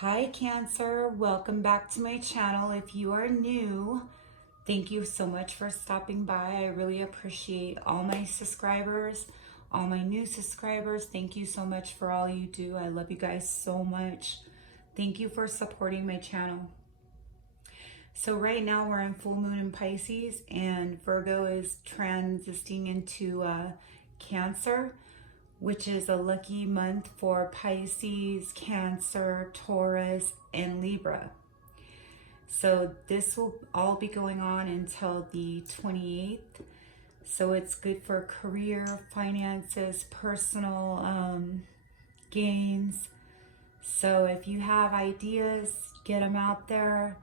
Hi Cancer, welcome back to my channel. If you are new, thank you so much for stopping by. I really appreciate all my subscribers, all my new subscribers. Thank you so much for all you do. I love you guys so much. Thank you for supporting my channel. So right now we're in full moon in Pisces and Virgo is transiting into Cancer, which is a lucky month for Pisces, Cancer, Taurus, and Libra. So this will all be going on until the 28th. So it's good for career, finances, personal gains. So if you have ideas, get them out there.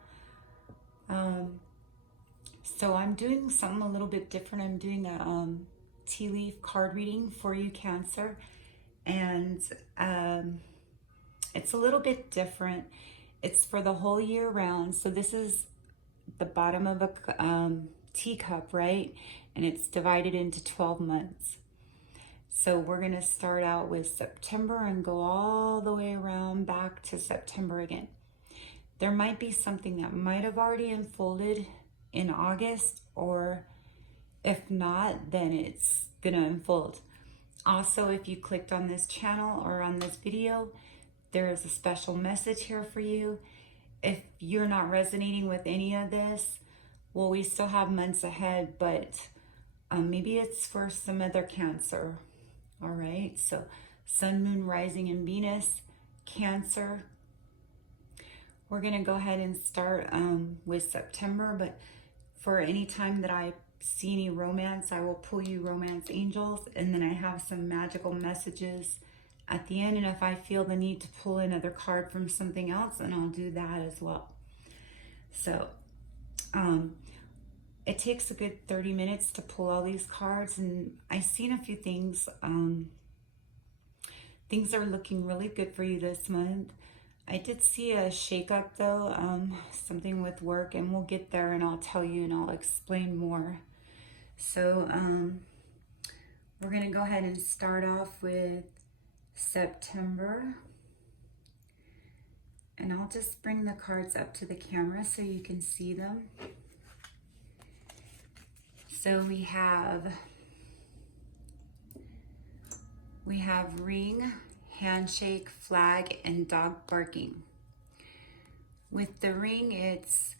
So I'm doing something a little bit different. I'm doing a tea leaf card reading for you, Cancer. And it's a little bit different. It's for the whole year round. So this is the bottom of a teacup, right? And it's divided into 12 months. So we're going to start out with September and go all the way around back to September again. There might be something that might have already unfolded in August, or if not, then it's going to unfold. Also, if you clicked on this channel or on this video, there is a special message here for you. If you're not resonating with any of this, well, we still have months ahead, but maybe it's for some other Cancer. All right, so Sun, Moon, Rising, and Venus, Cancer. We're going to go ahead and start with September, but for any time that I see any romance, I will pull you romance angels, and then I have some magical messages at the end. And if I feel the need to pull another card from something else, then I'll do that as well. So it takes a good 30 minutes to pull all these cards, and I've seen a few things. Things are looking really good for you this month. I did see a shakeup though, something with work, and we'll get there and I'll tell you and I'll explain more. So we're going to go ahead and start off with September. And I'll just bring the cards up to the camera so you can see them. So we have ring, handshake, flag, and dog barking. With the ring, it's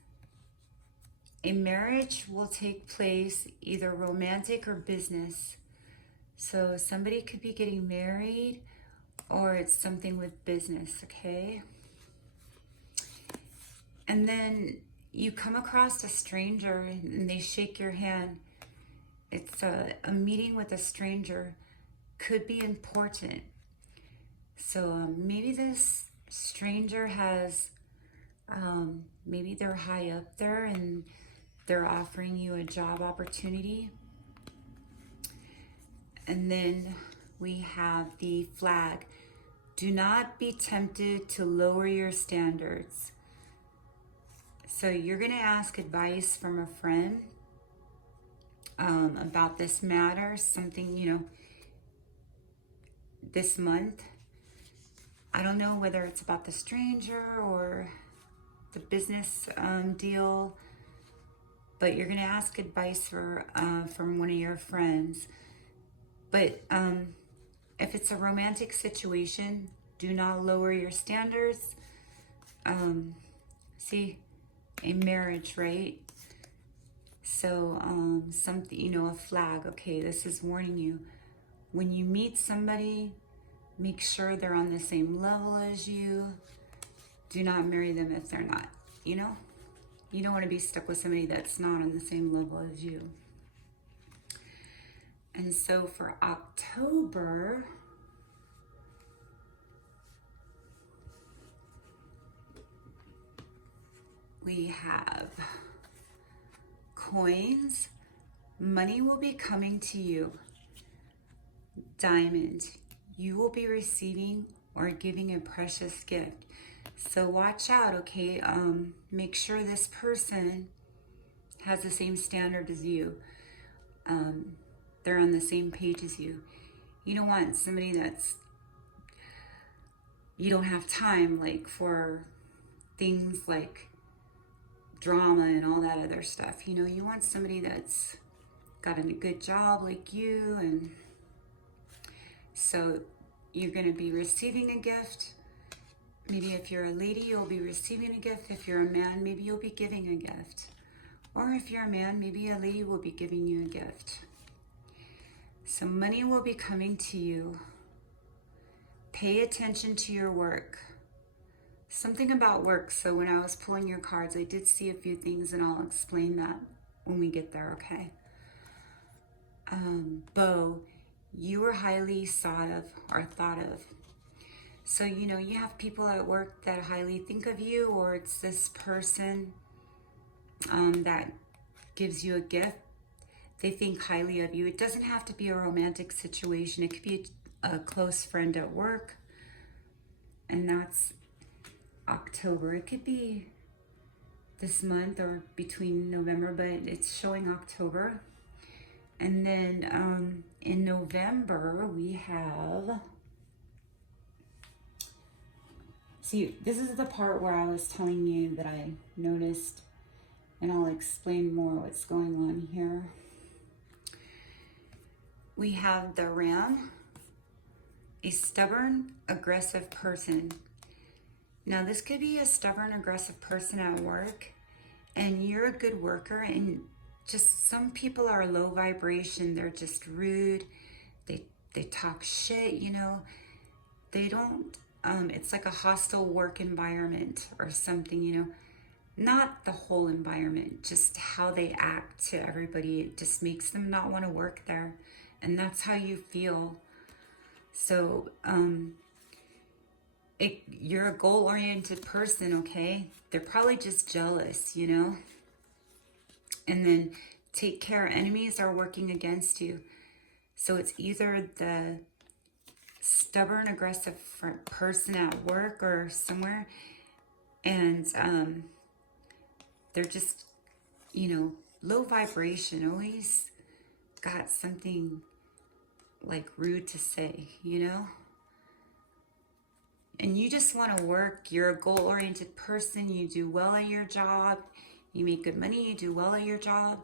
a marriage will take place, either romantic or business. So somebody could be getting married, or it's something with business, okay? And then you come across a stranger and they shake your hand. It's a meeting with a stranger. Could be important. So maybe this stranger has, maybe they're high up there and they're offering you a job opportunity. And then we have the flag. Do not be tempted to lower your standards. So you're going to ask advice from a friend about this matter, something, you know, this month. I don't know whether it's about the stranger or the business deal, but you're going to ask advice from one of your friends. But if it's a romantic situation, do not lower your standards. See, a marriage, right? So something, you know, a flag. Okay, this is warning you. When you meet somebody, make sure they're on the same level as you. Do not marry them if they're not, you know? You don't want to be stuck with somebody that's not on the same level as you. And so for October, we have coins. Money will be coming to you. Diamond. You will be receiving or giving a precious gift. So watch out, okay? Make sure this person has the same standard as you. They're on the same page as you. You don't want somebody that's you don't have time like for things like drama and all that other stuff. You know, you want somebody that's got a good job like you, and so you're going to be receiving a gift. Maybe if you're a lady, you'll be receiving a gift. If you're a man, maybe you'll be giving a gift. Or if you're a man, maybe a lady will be giving you a gift. So money will be coming to you. Pay attention to your work. Something about work. So when I was pulling your cards, I did see a few things, and I'll explain that when we get there, okay? Bo, you are highly sought of or thought of. So, you know, you have people at work that highly think of you, or it's this person that gives you a gift. They think highly of you. It doesn't have to be a romantic situation. It could be a close friend at work, and that's October. It could be this month or between November, but it's showing October. And then in November, we have... See, this is the part where I was telling you that I noticed, and I'll explain more what's going on here. We have the Ram, a stubborn, aggressive person. Now, this could be a stubborn, aggressive person at work, and you're a good worker, and just some people are low vibration. They're just rude. They talk shit, you know. They don't... it's like a hostile work environment or something, you know. Not the whole environment, just how they act to everybody. It just makes them not want to work there. And that's how you feel. So, you're a goal-oriented person, okay? They're probably just jealous, you know. And then take care. Enemies are working against you. So it's either the stubborn, aggressive person at work or somewhere, and they're just, you know, low vibration, always got something like rude to say, you know. And you just want to work. You're a goal-oriented person. You do well at your job. You make good money. You do well at your job.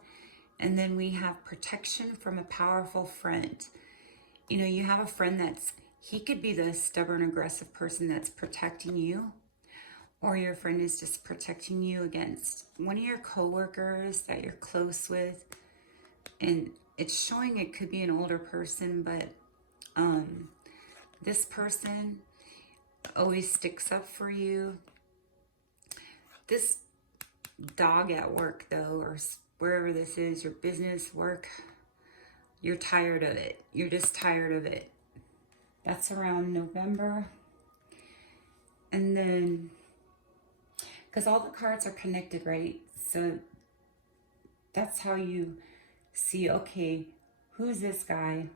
And then we have protection from a powerful friend. You know, you have a friend he could be the stubborn, aggressive person that's protecting you, or your friend is just protecting you against one of your coworkers that you're close with. And it's showing it could be an older person, but this person always sticks up for you. This dog at work, though, or wherever this is, your business, work, you're tired of it. You're just tired of it. That's around November. And then, because all the cards are connected, right? So that's how you see, okay, who's this guy?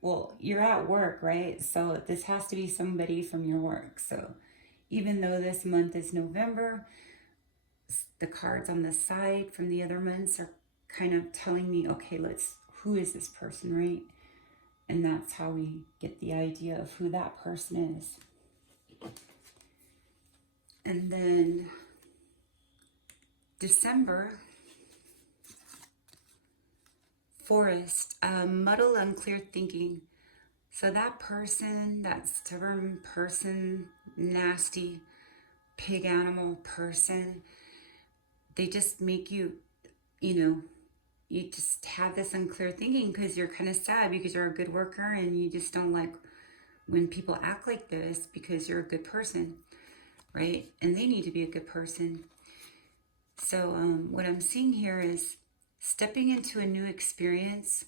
Well, you're at work, right? So this has to be somebody from your work. So even though this month is November, the cards on the side from the other months are kind of telling me, okay, who is this person, right? And that's how we get the idea of who that person is. And then December, Forest, muddle, unclear thinking. So that person, that stubborn person, nasty pig animal person, they just make you, you know, you just have this unclear thinking because you're kind of sad because you're a good worker, and you just don't like when people act like this because you're a good person, right? And they need to be a good person. So what I'm seeing here is stepping into a new experience.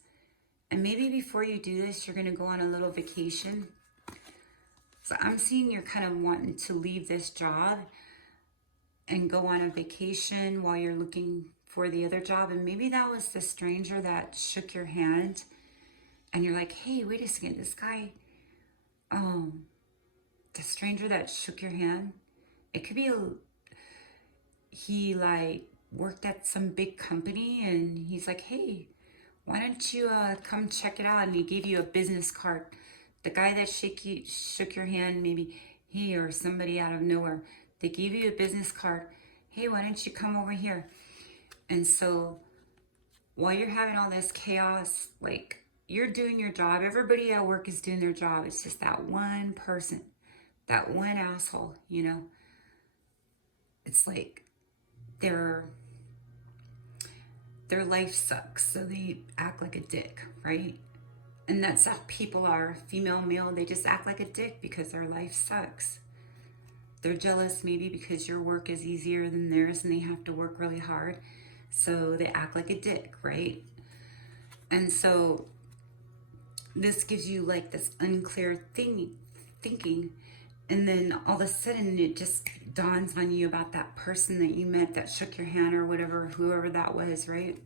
And maybe before you do this, you're going to go on a little vacation. So I'm seeing you're kind of wanting to leave this job and go on a vacation while you're looking for the other job. And maybe that was the stranger that shook your hand, and you're like, hey, wait a second, this guy, the stranger that shook your hand, it could be he like worked at some big company, and he's like, hey, why don't you come check it out? And he gave you a business card. The guy that shook your hand, maybe Hey, or somebody out of nowhere, they give you a business card. Hey, why don't you come over here? And so while you're having all this chaos, like, you're doing your job, everybody at work is doing their job. It's just that one person, that one asshole, you know. It's like their life sucks, so they act like a dick, right? And that's how people are, female, male. They just act like a dick because their life sucks. They're jealous maybe because your work is easier than theirs and they have to work really hard, so they act like a dick, right? And so this gives you like this unclear thinking, and then all of a sudden it just dawns on you about that person that you met that shook your hand or whatever, whoever that was, right?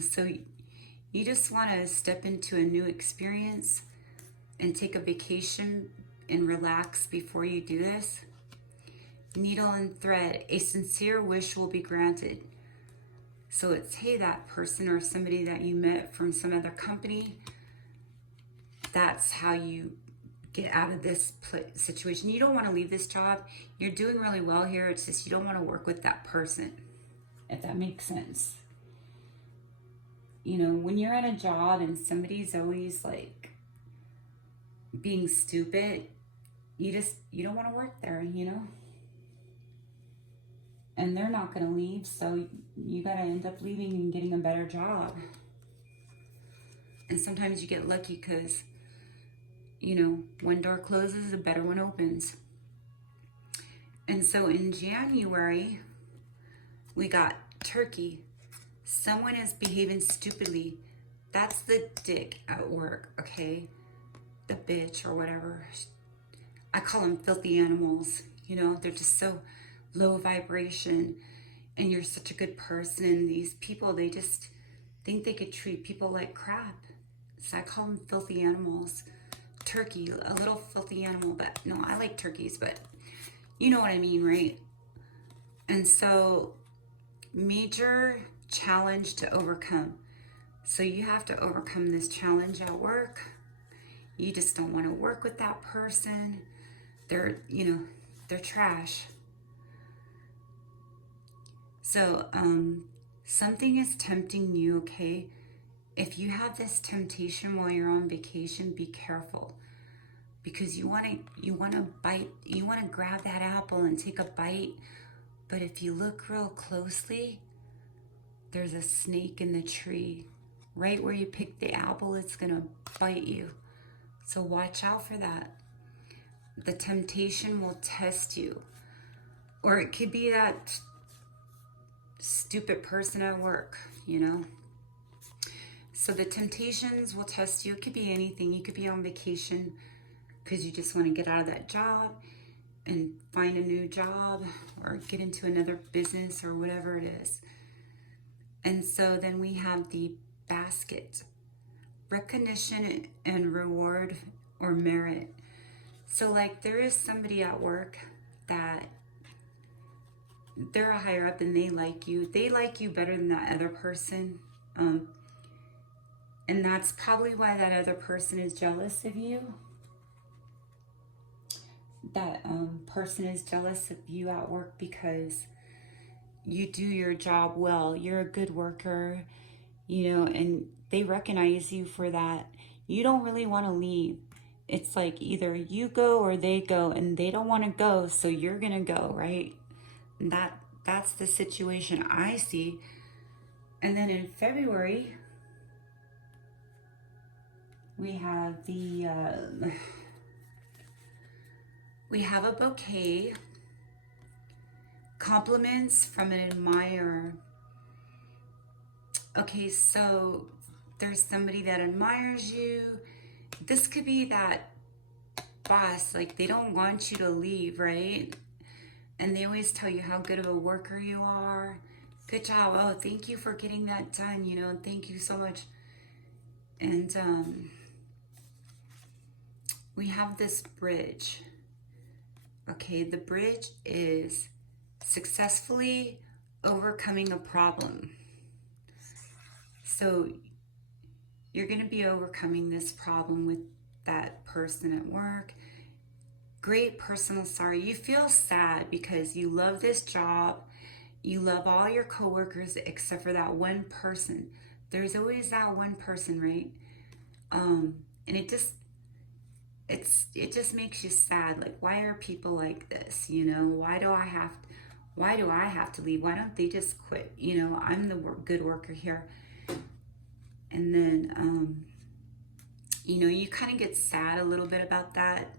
So you just want to step into a new experience and take a vacation and relax before you do this. Needle and thread, a sincere wish will be granted. So it's, hey, that person or somebody that you met from some other company, that's how you get out of this situation. You don't want to leave this job. You're doing really well here. It's just you don't want to work with that person, if that makes sense. You know, when you're at a job and somebody's always like being stupid, you don't want to work there, you know? And they're not going to leave, so you got to end up leaving and getting a better job. And sometimes you get lucky because, you know, one door closes, a better one opens. And so in January, we got Turkey. Someone is behaving stupidly. That's the dick at work, okay? The bitch or whatever. I call them filthy animals. You know, they're just so low vibration, and you're such a good person, and these people, they just think they could treat people like crap. So I call them filthy animals. Turkey, a little filthy animal, but no, I like turkeys, but you know what I mean, right? And so major challenge to overcome. So you have to overcome this challenge at work. You just don't want to work with that person. They're, you know, they're trash. So something is tempting you, okay? If you have this temptation while you're on vacation, be careful, because you want to bite, you want to grab that apple and take a bite, but if you look real closely, there's a snake in the tree. Right where you pick the apple, it's going to bite you. So watch out for that. The temptation will test you. Or it could be that stupid person at work, you know. So the temptations will test you. It could be anything. You could be on vacation because you just want to get out of that job and find a new job or get into another business or whatever it is. And so then we have the basket, recognition and reward or merit. So like there is somebody at work that they're a higher up and they like you. They like you better than that other person. And that's probably why that other person is jealous of you. That person is jealous of you at work because you do your job well. You're a good worker, you know, and they recognize you for that. You don't really want to leave. It's like either you go or they go, and they don't want to go, so you're going to go, right? And that's the situation I see. And then in February, we have we have a bouquet, compliments from an admirer. Okay, so there's somebody that admires you. This could be that boss, like they don't want you to leave, right? And they always tell you how good of a worker you are. Good job. Oh, thank you for getting that done, you know, thank you so much. And we have this bridge. Okay, the bridge is successfully overcoming a problem. So you're going to be overcoming this problem with that person at work. great personal sorrow. You feel sad because you love this job. You love all your coworkers except for that one person. There's always that one person, right? And it just makes you sad. Like, why are people like this? You know, why do I have to leave? Why don't they just quit? You know, I'm the good worker here. And then, you know, you kind of get sad a little bit about that.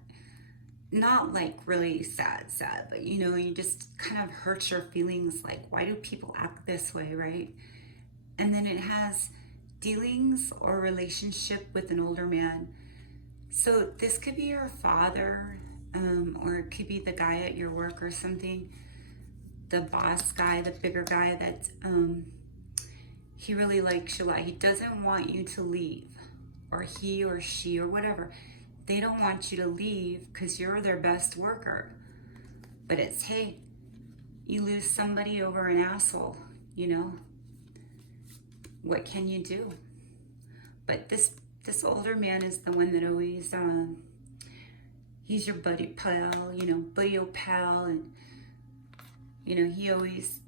Not like really sad, but you know, you just kind of hurts your feelings. Like, why do people act this way, right? And then it has dealings or relationship with an older man. So this could be your father, or it could be the guy at your work or something, the boss guy, the bigger guy that he really likes you a lot. He doesn't want you to leave, or he or she or whatever. They don't want you to leave because you're their best worker. But it's, hey, you lose somebody over an asshole, you know? What can you do? But this older man is the one that always, he's your buddy pal, you know, buddy old pal. And, you know, he's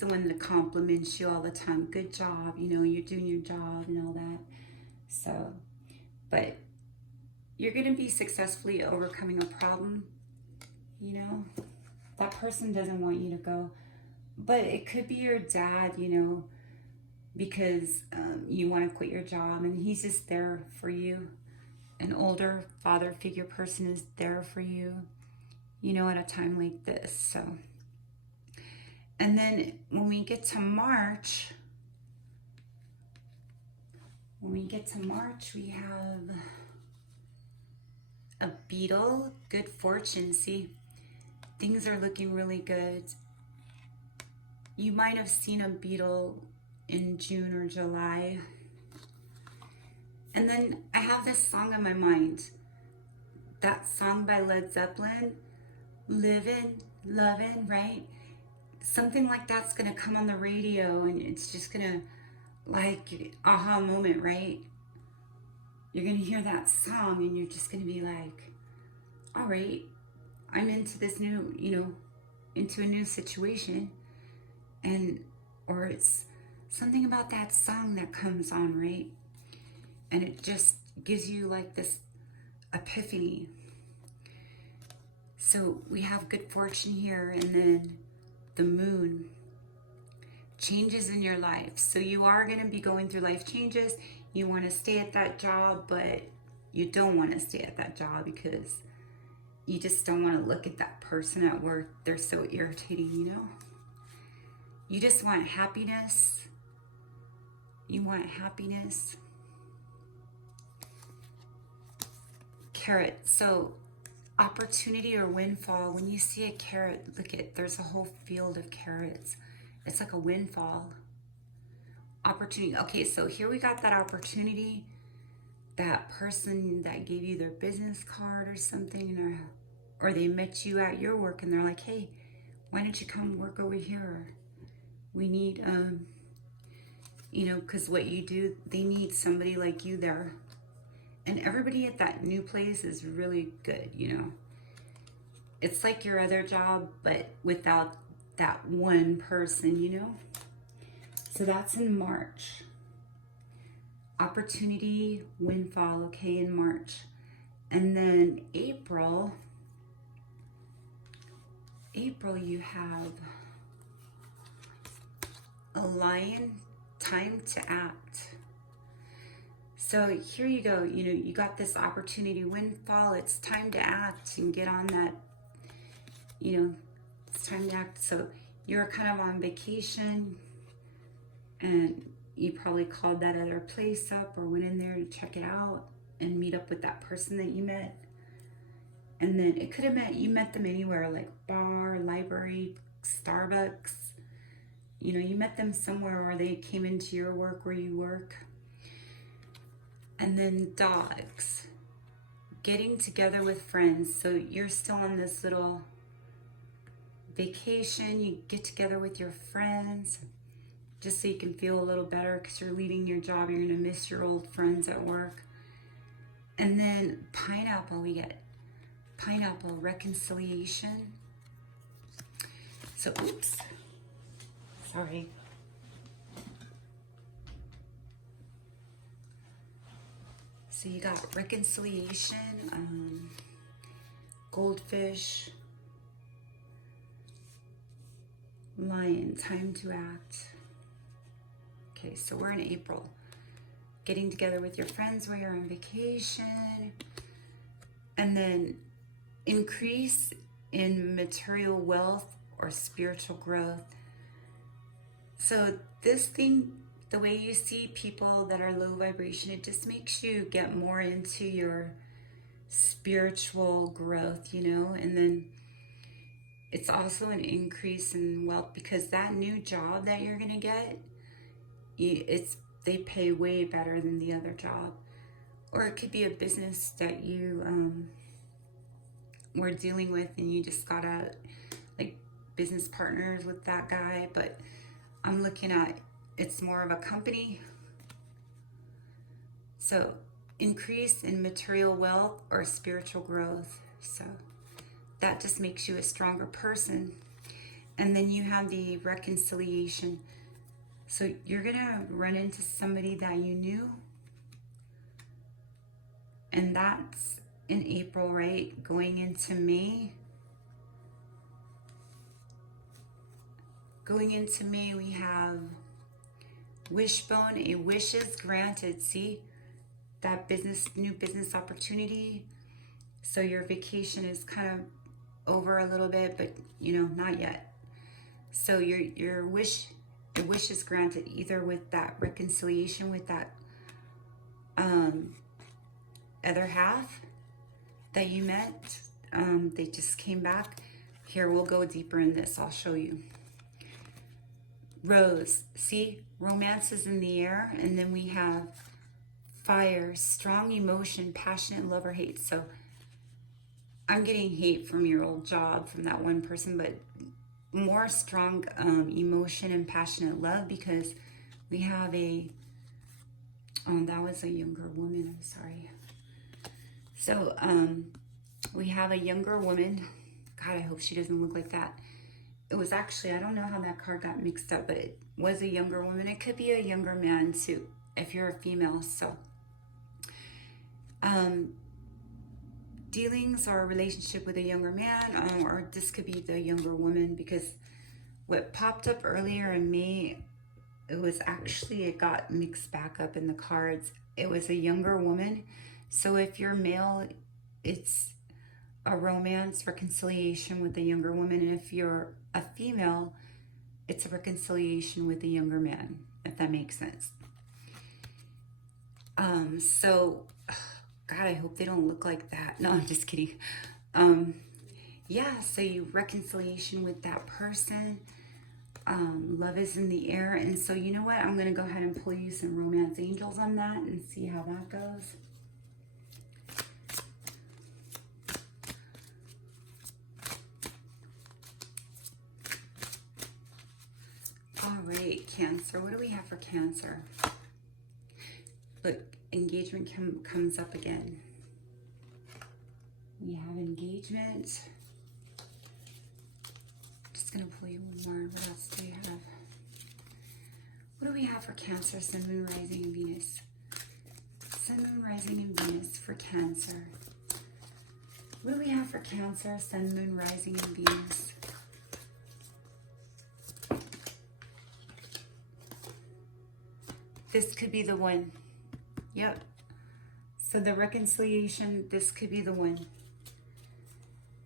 the one that compliments you all the time. Good job, you know, you're doing your job and all that. So, but you're going to be successfully overcoming a problem, you know. That person doesn't want you to go. But it could be your dad, you know, because you want to quit your job and he's just there for you. An older father figure person is there for you, you know, at a time like this. So, and then when we get to March, we have a beetle, good fortune. See, things are looking really good. You might have seen a beetle in June or July. And then I have this song in my mind. That song by Led Zeppelin, Livin', Lovin', right? Something like that's gonna come on the radio and it's just gonna, like, aha moment, right? You're gonna hear that song and you're just gonna be like, all right, I'm into this new, you know, into a new situation. And, or it's something about that song that comes on, right? And it just gives you like this epiphany. So we have good fortune here, and then the moon, changes in your life. So you are going to be going through life changes. You want to stay at that job, but you don't want to stay at that job because you just don't want to look at that person at work. They're so irritating, you know? You just want happiness. You want happiness. Carrot. So opportunity or windfall. When you see a carrot, look at, there's a whole field of carrots. It's like a windfall. Opportunity. Okay, so here we got that opportunity. That person that gave you their business card or something, or they met you at your work and they're like, hey, why don't you come work over here? We need, you know, because what you do, they need somebody like you there. And everybody at that new place is really good, you know. It's like your other job, but without that one person, you know. So that's in March. Opportunity, windfall, okay, in March. And then April you have a lion, time to act. So here you go, you know, you got this opportunity, windfall, it's time to act and get on that, you know, it's time to act. So you're kind of on vacation and you probably called that other place up or went in there to check it out and meet up with that person that you met. And then it could have you met them anywhere, like bar, library, Starbucks. You know, you met them somewhere or they came into your work where you work. And then dogs, getting together with friends. So you're still on this little vacation. You get together with your friends just so you can feel a little better because you're leaving your job. You're going to miss your old friends at work. And then pineapple, we get Pineapple, reconciliation. So, oops, sorry. So you got reconciliation, goldfish, lion, time to act. Okay, so we're in April. Getting together with your friends while you're on vacation. And then increase in material wealth or spiritual growth. So this thing, the way you see people that are low vibration, it just makes you get more into your spiritual growth, you know, and then it's also an increase in wealth because that new job that you're going to get, they pay way better than the other job. Or it could be a business that you were dealing with and you just got like business partners with that guy, but I'm looking at it's more of a company. So increase in material wealth or spiritual growth. So that just makes you a stronger person. And then you have the reconciliation. So you're gonna run into somebody that you knew, and that's in April, right? Going into May. Going into May, we have wishbone, a wish is granted. See that new business opportunity. So your vacation is kind of over a little bit, but you know, not yet. So your wish is granted either with that reconciliation with that other half that you met. They just came back. Here, we'll go deeper in this. I'll show you. Rose, see, romance is in the air, and then we have fire, strong emotion, passionate love or hate. So I'm getting hate from your old job, from that one person, but more strong emotion and passionate love because we have that was a younger woman, I'm sorry. So we have a younger woman. God, I hope she doesn't look like that. It was actually, I don't know how that card got mixed up, but it was a younger woman. It could be a younger man too, if you're a female. So dealings or a relationship with a younger man, or this could be the younger woman, because what popped up earlier in May, it got mixed back up in the cards. It was a younger woman. So if you're male, it's a romance, reconciliation with a younger woman. And if you're a female, it's a reconciliation with a younger man, if that makes sense. So, God, I hope they don't look like that. No, I'm just kidding. Yeah, so you reconciliation with that person. Love is in the air. And so, you know what? I'm going to go ahead and pull you some romance angels on that and see how that goes. All right, Cancer. What do we have for Cancer? Look, engagement comes up again. We have engagement. Just going to pull you one more. What else do we have? What do we have for Cancer, Sun, Moon, Rising, and Venus? Sun, Moon, Rising, and Venus for Cancer. What do we have for Cancer, Sun, Moon, Rising, and Venus? This could be the one. Yep. So the reconciliation, this could be the one.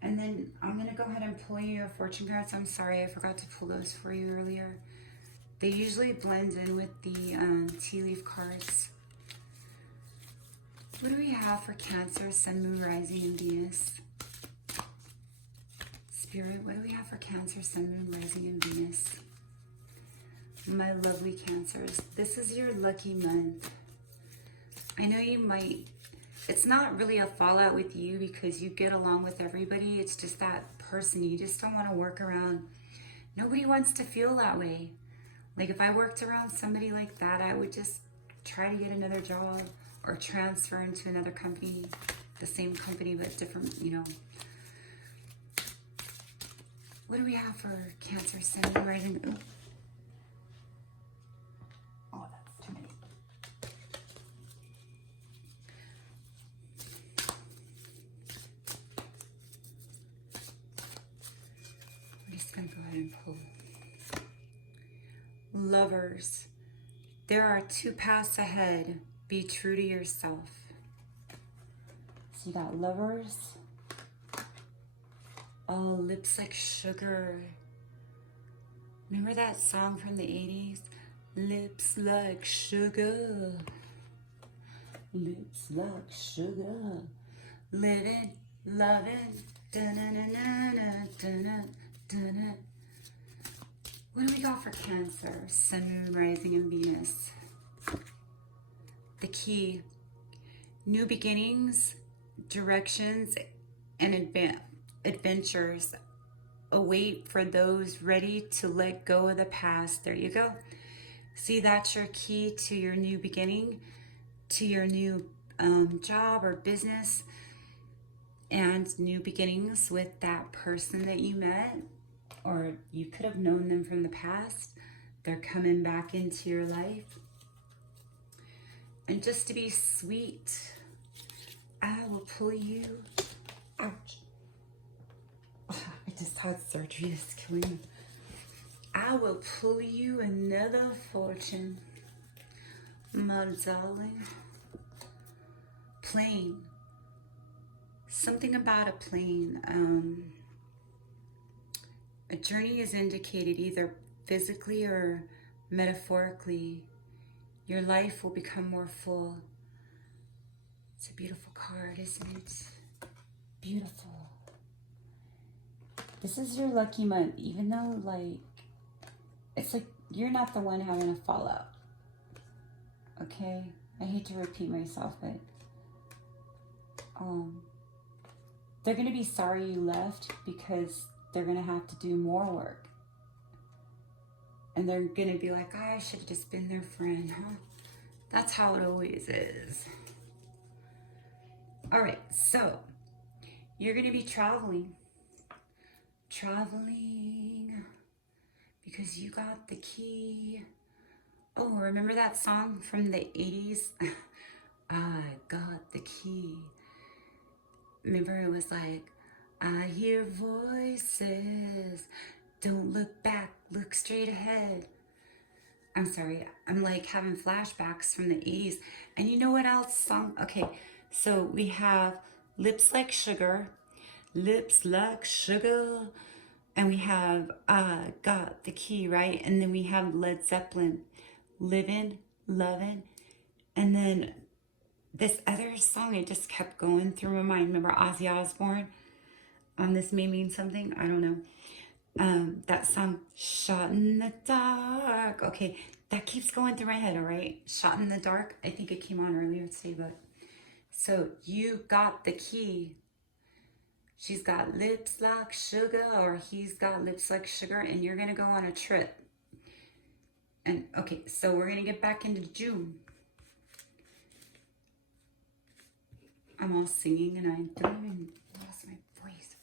And then I'm going to go ahead and pull you your fortune cards. I'm sorry, I forgot to pull those for you earlier. They usually blend in with the tea leaf cards. What do we have for Cancer, Sun, Moon, Rising, and Venus? Spirit, what do we have for Cancer, Sun, Moon, Rising, and Venus? My lovely Cancers, this is your lucky month. I know you might, it's not really a fallout with you because you get along with everybody. It's just that person you just don't want to work around. Nobody wants to feel that way. Like if I worked around somebody like that, I would just try to get another job or transfer into another company. the same company but different, you know. What do we have for Cancer, Sun, Moon, Rising? Ooh. Oh, that's too many. I'm just going to go ahead and pull. Lovers. There are 2 paths ahead. Be true to yourself. So you got lovers. Oh, lips like sugar. Remember that song from the 80s? Lips like sugar. Lips like sugar. Living, loving. Da-na-na-na-na, da-na-da-na. What do we got for Cancer? Sun, Moon, Rising, and Venus. The key. New beginnings, directions, and adventures await for those ready to let go of the past. There you go. See, that's your key to your new beginning, to your new job or business, and new beginnings with that person that you met, or you could have known them from the past. They're coming back into your life. And just to be sweet, I will pull you. Ouch. I just had surgery. It's killing me. I will pull you another fortune, my darling. Plane. Something about a plane. A journey is indicated either physically or metaphorically. Your life will become more full. It's a beautiful card, isn't it? Beautiful. This is your lucky month, even though, like, it's like you're not the one having a fallout. Okay? I hate to repeat myself, but they're going to be sorry you left because they're going to have to do more work. And they're going to be like, oh, I should have just been their friend, huh? That's how it always is. All right, so you're going to be traveling. Traveling because you got the key. Oh, remember that song from the 80s? I got the key. Remember it was like, I hear voices. Don't look back, look straight ahead. I'm sorry, I'm like having flashbacks from the 80s. And you know what else song? Okay, so we have Lips Like Sugar, Lips Like Sugar, and we have I Got the Key, right? And then we have Led Zeppelin, Livin', Lovin', and then this other song, it just kept going through my mind. Remember Ozzy Osbourne? This may mean something, I don't know. That song, Shot in the Dark. Okay, that keeps going through my head, all right? Shot in the Dark. I think it came on earlier today, but so you got the key. She's got lips like sugar, or he's got lips like sugar, and you're gonna go on a trip. And okay, so we're gonna get back into June. I'm all singing and I don't even lost my voice.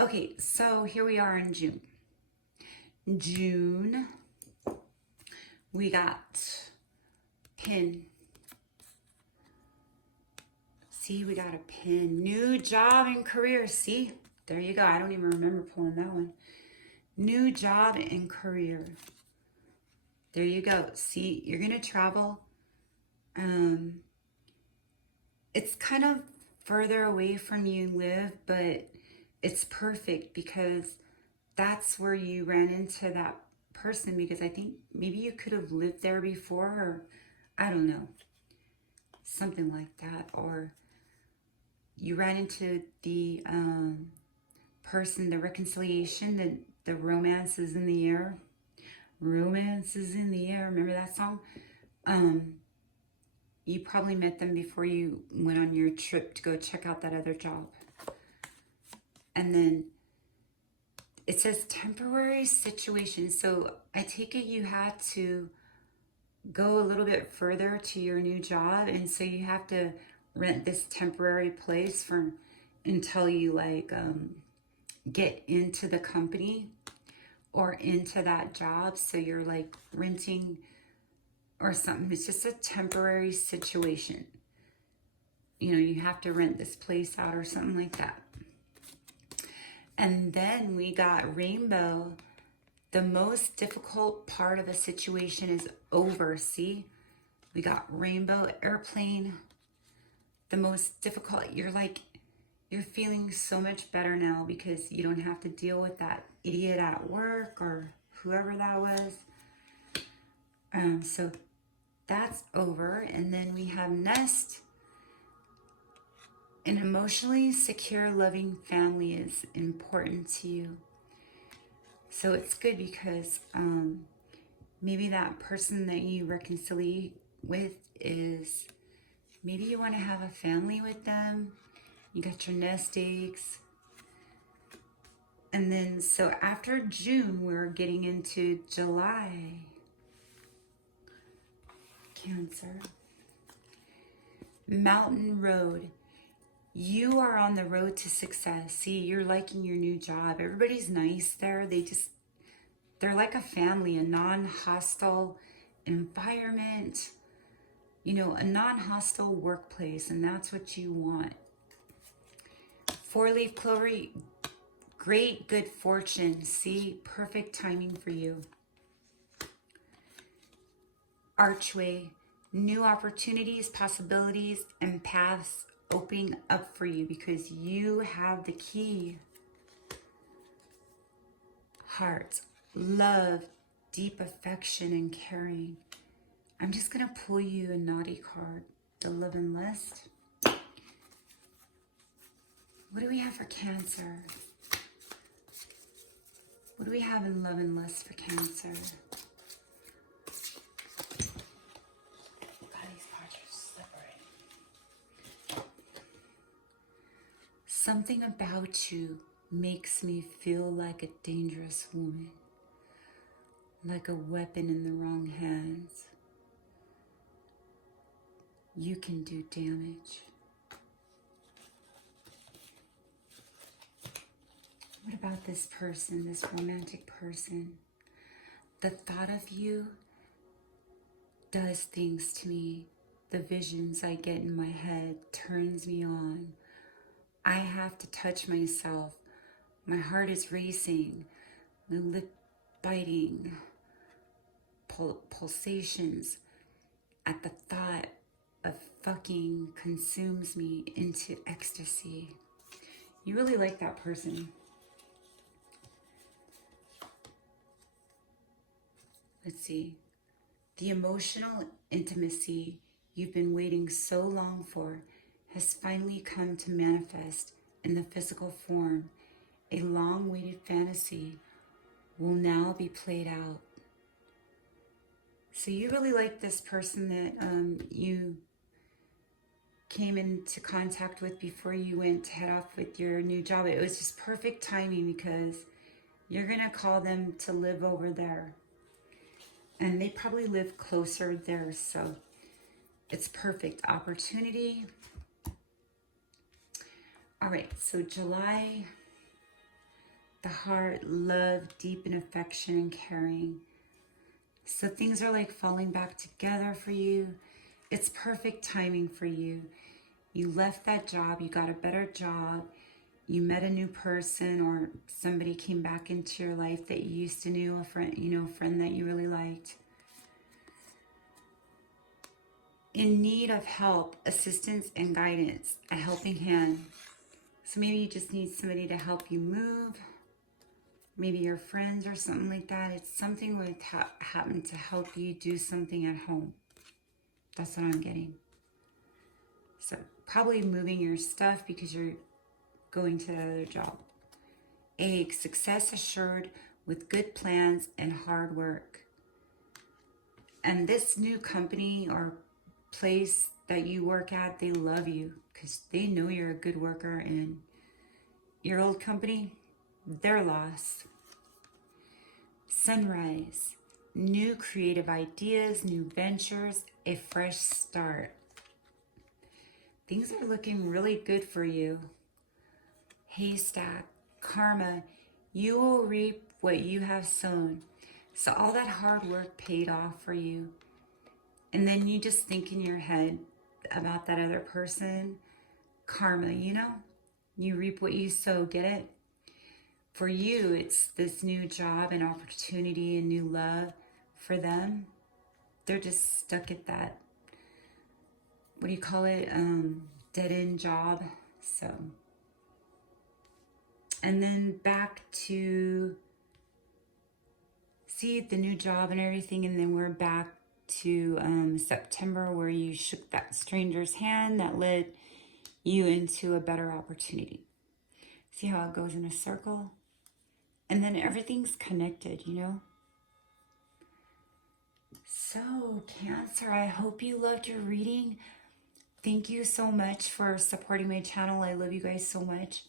Okay, so here we are in June. June, we got pin. See, we got a pin. New job and career. See, there you go. I don't even remember pulling that one. New job and career. There you go. See, you're going to travel. It's kind of further away from you live, but it's perfect because that's where you ran into that person, because I think maybe you could have lived there before, or I don't know, something like that. Or you ran into the person, the reconciliation, the romance is in the air. Romance is in the air. Remember that song? You probably met them before you went on your trip to go check out that other job. And then it says temporary situation. So I take it you had to go a little bit further to your new job. And so you have to rent this temporary place for until you like get into the company or into that job. So you're like renting or something. It's just a temporary situation. You know, you have to rent this place out or something like that. And then we got Rainbow. The most difficult part of a situation is over. See, we got Rainbow, Airplane. The most difficult, you're feeling so much better now because you don't have to deal with that idiot at work or whoever that was. So that's over. And then we have Nest. An emotionally secure, loving family is important to you. So it's good because maybe that person that you reconcile with is, maybe you want to have a family with them. You got your nest eggs. And then, so after June, we're getting into July. Cancer. Mountain Road. You are on the road to success. See, you're liking your new job. Everybody's nice there. They're like a family, a non-hostile environment, you know, a non-hostile workplace, and that's what you want. Four-leaf clover, great good fortune. See, perfect timing for you. Archway, new opportunities, possibilities, and paths opening up for you because you have the key. Heart, love, deep affection, and caring. I'm just going to pull you a naughty card, the Love and Lust. What do we have for Cancer? What do we have in Love and Lust for Cancer? God, these cards are slippery. Something about you makes me feel like a dangerous woman, like a weapon in the wrong hands. You can do damage. What about this person, this romantic person? The thought of you does things to me. The visions I get in my head turns me on. I have to touch myself. My heart is racing. My lip biting. Pulsations at the thought of fucking consumes me into ecstasy. You really like that person. Let's see. The emotional intimacy you've been waiting so long for has finally come to manifest in the physical form. A long-awaited fantasy will now be played out. So you really like this person that you came into contact with before you went to head off with your new job. It was just perfect timing because you're going to call them to live over there. And they probably live closer there, so it's perfect opportunity. All right, so July, the heart, love, deep in affection and caring. So things are like falling back together for you. It's perfect timing for you. You left that job, you got a better job, you met a new person or somebody came back into your life that you used to know, a friend, a friend that you really liked. In need of help, assistance, and guidance, a helping hand. So maybe you just need somebody to help you move. Maybe your friends or something like that. It's something with happen to help you do something at home. That's what I'm getting. So probably moving your stuff because you're going to the other job. Egg, success assured with good plans and hard work. And this new company or place that you work at, they love you because they know you're a good worker, and your old company, they're lost. Sunrise, new creative ideas, new ventures, a fresh start. Things are looking really good for you. Haystack, karma, you will reap what you have sown. So all that hard work paid off for you. And then you just think in your head about that other person. Karma, you know? You reap what you sow, get it? For you, it's this new job and opportunity and new love. For them, they're just stuck at that, what do you call it? Dead-end job. So, and then back to, see, the new job and everything, and then we're back to September, where you shook that stranger's hand that led you into a better opportunity. See how it goes in a circle? And then everything's connected, you know? So, Cancer, I hope you loved your reading. Thank you so much for supporting my channel. I love you guys so much.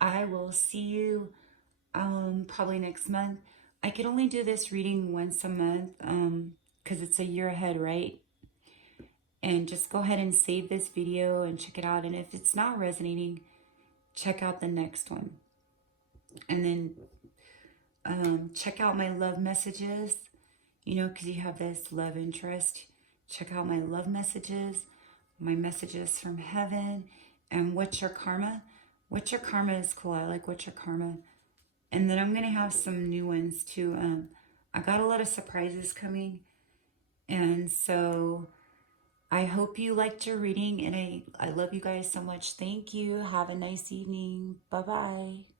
I will see you probably next month. I can only do this reading once a month because it's a year ahead, right? And just go ahead and save this video and check it out. And if it's not resonating, check out the next one. And then check out my love messages, you know, because you have this love interest. Check out my love messages, my messages from heaven, and what's your karma. What's your karma is cool. I like what's your karma. And then I'm going to have some new ones too. I got a lot of surprises coming. And so I hope you liked your reading, and I love you guys so much. Thank you. Have a nice evening. Bye-bye.